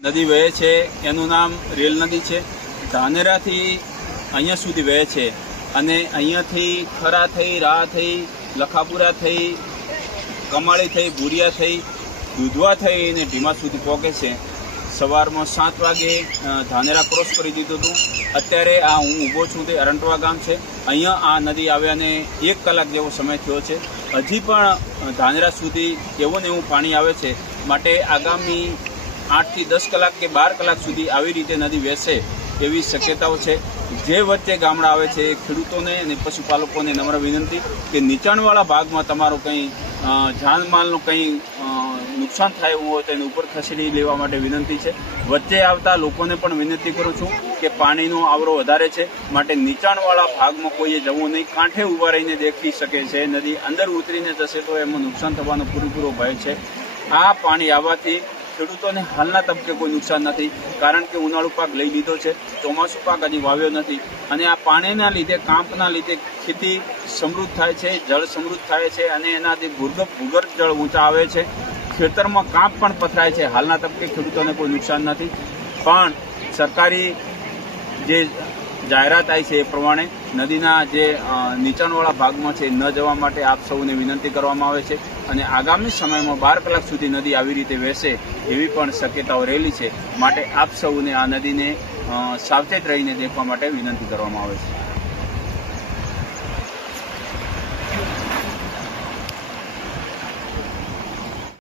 નદી વહે છે એનું નામ રેલ નદી છે। ધાનેરાથી અહીંયા સુધી વહે છે અને અહીંયાથી ખરા થઈ, રાહ થઈ, લખાપુરા થઈ, કમાળી થઈ, ભૂરિયા થઈ, દૂધવા થઈ અને ઢીમા સુધી પહોંચે છે। સવારમાં 7 વાગે ધાનેરા ક્રોસ કરી દીધું હતું। અત્યારે આ હું ઊભો છું તે અરંટવા ગામ છે। અહીંયા આ નદી આવ્યાને 1 કલાક જેવો સમય થયો છે। હજી પણ ધાનેરા સુધી એવું ને એવું પાણી આવે છે। માટે આગામી 8 થી 10 કલાક કે 12 કલાક સુધી આવી રીતે નદી વહેશે એવી શક્યતાઓ છે। જે વચ્ચે ગામડા આવે છે ખેડૂતોને અને પશુપાલકોને નમ્ર વિનંતી કે નીચાણવાળા ભાગમાં તમારું કંઈ જાનમાલનું કંઈ નુકસાન થાય એવું હોય તો એને ઉપર ખસેડી લેવા માટે વિનંતી છે। વચ્ચે આવતા લોકોને પણ વિનંતી કરું છું કે પાણીનો આવરો વધારે છે માટે નીચાણવાળા ભાગમાં કોઈએ જવું નહીં। કાંઠે ઊભા રહીને દેખી શકે છે। નદી અંદર ઉતરીને જશે તો એમાં નુકસાન થવાનો પૂરેપૂરો ભય છે। આ પાણી આવવાથી ખેડૂતોને હાલના તબક્કે કોઈ નુકસાન નથી, કારણ કે ઉનાળુ પાક લઈ લીધો છે, ચોમાસું પાક હજી વાવ્યો નથી અને આ પાણીના લીધે, કાંપના લીધે ખેતી સમૃદ્ધ થાય છે, જળ સમૃદ્ધ થાય છે અને એનાથી ભૂગર્ભ જળ ઊંચા આવે છે। ખેતરમાં કાંપ પણ પથરાય છે। હાલના તબક્કે ખેડૂતોને કોઈ નુકસાન નથી, પણ સરકારી જે જાહેરાત આવી છે એ પ્રમાણે નદીના જે નીચાણવાળા ભાગમાં છે ન જવા માટે આપ સૌને વિનંતી કરવામાં આવે છે અને આગામી સમયમાં 12 કલાક સુધી નદી આવી રીતે વહેશે એવી પણ શક્યતાઓ રહેલી છે। માટે આપ સૌને આ નદીને સાવચેત રહીને દેખવા માટે વિનંતી કરવામાં આવે છે।